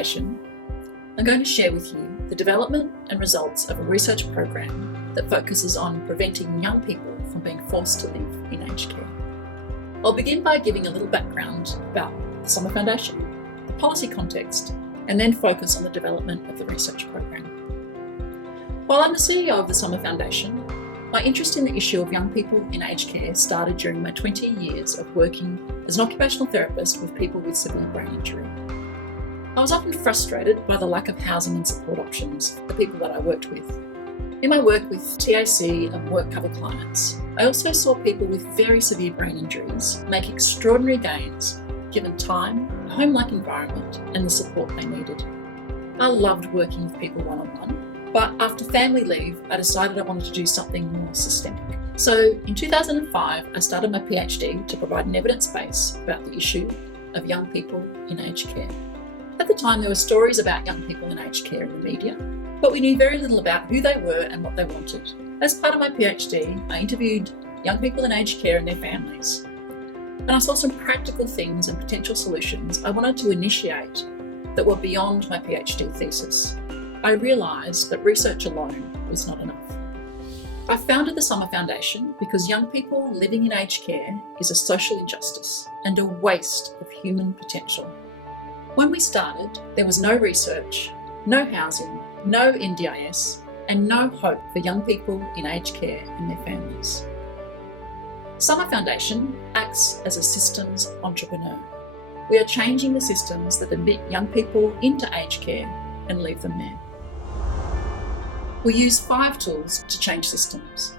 Foundation, I'm going to share with you the development and results of a research program that focuses on preventing young people from being forced to live in aged care. I'll begin by giving a little background about the Summer Foundation, the policy context, and then focus on the development of the research program. While I'm the CEO of the Summer Foundation, my interest in the issue of young people in aged care started during my 20 years of working as an occupational therapist with people with severe brain injury. I was often frustrated by the lack of housing and support options for the people that I worked with. In my work with TAC and work cover clients, I also saw people with very severe brain injuries make extraordinary gains given time, a home-like environment, and the support they needed. I loved working with people one-on-one, but after family leave, I decided I wanted to do something more systemic. So in 2005, I started my PhD to provide an evidence base about the issue of young people in aged care. At the time, there were stories about young people in aged care in the media, but we knew very little about who they were and what they wanted. As part of my PhD, I interviewed young people in aged care and their families, and I saw some practical things and potential solutions I wanted to initiate that were beyond my PhD thesis. I realised that research alone was not enough. I founded the Summer Foundation because young people living in aged care is a social injustice and a waste of human potential. When we started, there was no research, no housing, no NDIS, and no hope for young people in aged care and their families. Summer Foundation acts as a systems entrepreneur. We are changing the systems that admit young people into aged care and leave them there. We use 5 tools to change systems: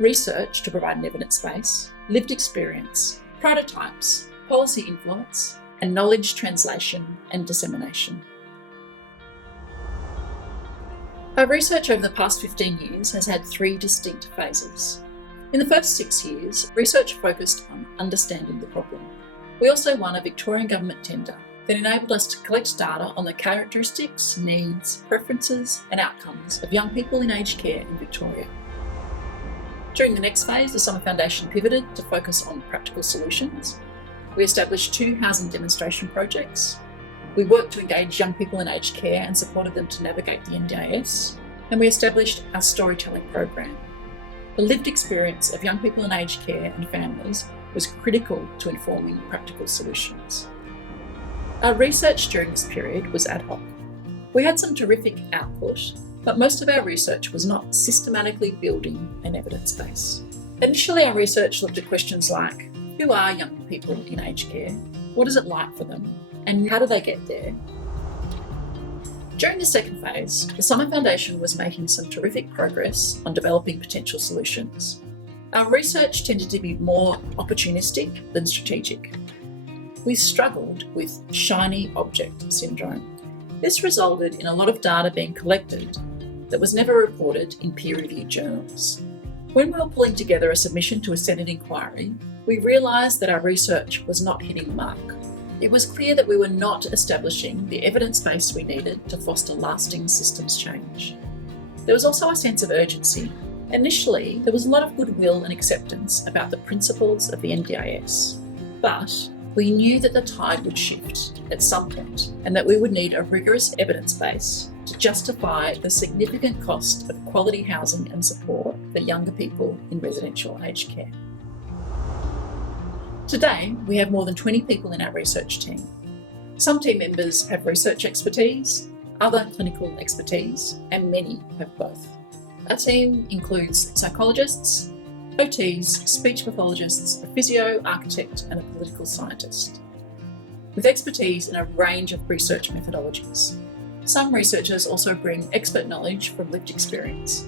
research to provide an evidence base, lived experience, prototypes, policy influence, and knowledge translation and dissemination. Our research over the past 15 years has had 3 distinct phases. In the first 6 years, research focused on understanding the problem. We also won a Victorian government tender that enabled us to collect data on the characteristics, needs, preferences, and outcomes of young people in aged care in Victoria. During the next phase, the Summer Foundation pivoted to focus on practical solutions. We established 2 housing demonstration projects. We worked to engage young people in aged care and supported them to navigate the NDIS. And we established our storytelling program. The lived experience of young people in aged care and families was critical to informing practical solutions. Our research during this period was ad hoc. We had some terrific output, but most of our research was not systematically building an evidence base. Initially, our research looked at questions like, who are young people in aged care? What is it like for them? And how do they get there? During the second phase, the Summer Foundation was making some terrific progress on developing potential solutions. Our research tended to be more opportunistic than strategic. We struggled with shiny object syndrome. This resulted in a lot of data being collected that was never reported in peer-reviewed journals. When we were pulling together a submission to a Senate inquiry, we realised that our research was not hitting the mark. It was clear that we were not establishing the evidence base we needed to foster lasting systems change. There was also a sense of urgency. Initially, there was a lot of goodwill and acceptance about the principles of the NDIS, but we knew that the tide would shift at some point and that we would need a rigorous evidence base to justify the significant cost of quality housing and support for younger people in residential aged care. Today, we have more than 20 people in our research team. Some team members have research expertise, other clinical expertise, and many have both. Our team includes psychologists, OTs, speech pathologists, a physio, architect, and a political scientist, with expertise in a range of research methodologies. Some researchers also bring expert knowledge from lived experience.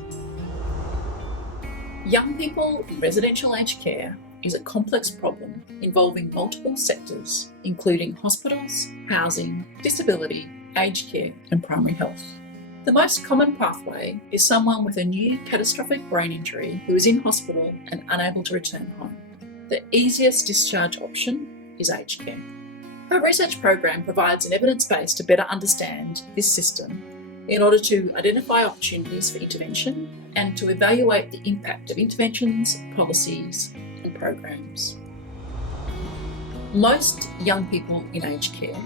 Young people in residential aged care is a complex problem involving multiple sectors, including hospitals, housing, disability, aged care, and primary health. The most common pathway is someone with a new catastrophic brain injury who is in hospital and unable to return home. The easiest discharge option is aged care. Our research program provides an evidence base to better understand this system in order to identify opportunities for intervention and to evaluate the impact of interventions, policies, and programs. Most young people in aged care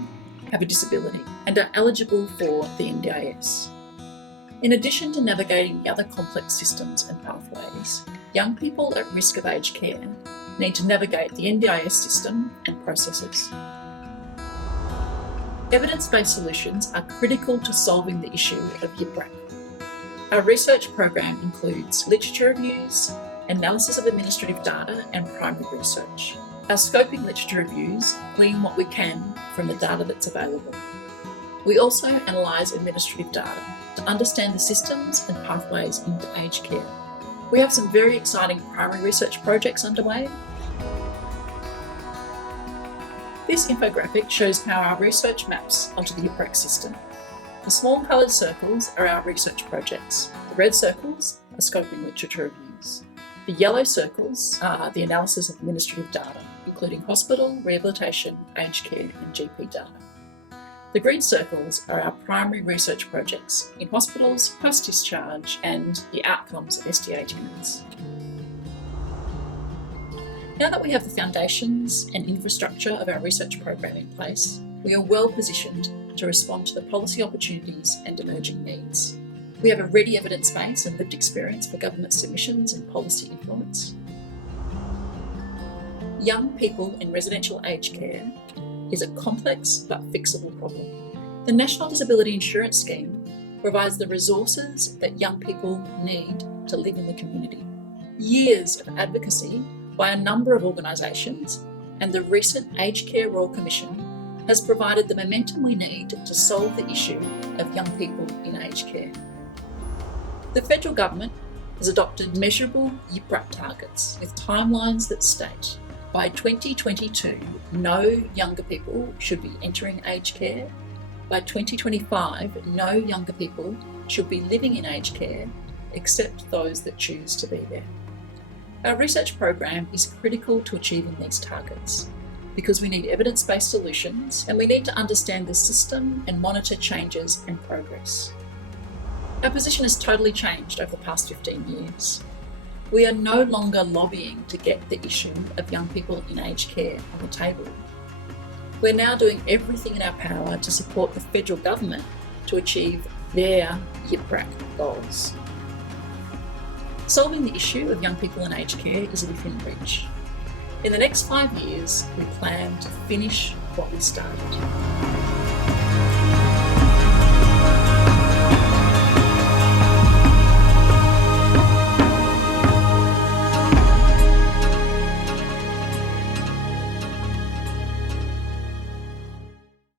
have a disability and are eligible for the NDIS. In addition to navigating the other complex systems and pathways, young people at risk of aged care need to navigate the NDIS system and processes. Evidence-based solutions are critical to solving the issue of YIPRAC. Our research program includes literature reviews, analysis of administrative data and primary research. Our scoping literature reviews glean what we can from the data that's available. We also analyse administrative data to understand the systems and pathways into aged care. We have some very exciting primary research projects underway. This infographic shows how our research maps onto the YIPRAC system. The small coloured circles are our research projects. The red circles are scoping literature reviews. The yellow circles are the analysis of administrative data, including hospital, rehabilitation, aged care and GP data. The green circles are our primary research projects in hospitals, post-discharge and the outcomes of SDA tenants. Now that we have the foundations and infrastructure of our research program in place, we are well positioned to respond to the policy opportunities and emerging needs. We have a ready evidence base and lived experience for government submissions and policy influence. Young people in residential aged care is a complex but fixable problem. The National Disability Insurance Scheme provides the resources that young people need to live in the community. Years of advocacy by a number of organisations and the recent Aged Care Royal Commission has provided the momentum we need to solve the issue of young people in aged care. The federal government has adopted measurable YIPRAC targets with timelines that state by 2022, no younger people should be entering aged care. By 2025, no younger people should be living in aged care except those that choose to be there. Our research program is critical to achieving these targets because we need evidence-based solutions and we need to understand the system and monitor changes and progress. Our position has totally changed over the past 15 years. We are no longer lobbying to get the issue of young people in aged care on the table. We're now doing everything in our power to support the federal government to achieve their YIPRAC goals. Solving the issue of young people in aged care is within reach. In the next 5 years, we plan to finish what we started.